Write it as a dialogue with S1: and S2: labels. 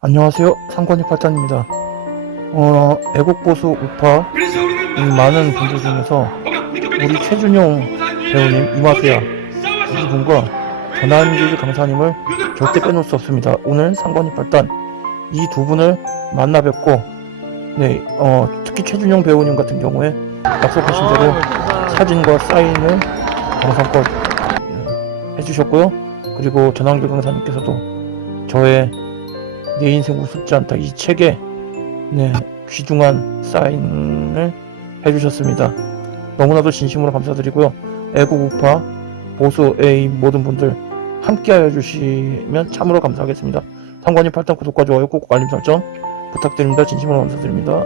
S1: 안녕하세요. 상관이 팔단입니다. 어, 애국보수 우파 이 많은 분들 중에서 우리 최준용 배우님 이마수야 이 분과 전한길 강사님을 절대 빼놓을 수 없습니다. 오늘 상관이 팔단 이 두 분을 만나 뵙고 네, 어, 특히 최준용 배우님 같은 경우에 약속하신 대로 사진과 사인을 예, 해주셨고요. 그리고 전한길 강사님께서도 저의 내 인생 우습지 않다 이 책에 네, 귀중한 사인을 해주셨습니다. 너무나도 진심으로 감사드리고요. 애국 우파 보수의 이 모든 분들 함께하여 주시면 참으로 감사하겠습니다. 상관님 8단 구독과 좋아요 꼭 알림 설정 부탁드립니다. 진심으로 감사드립니다.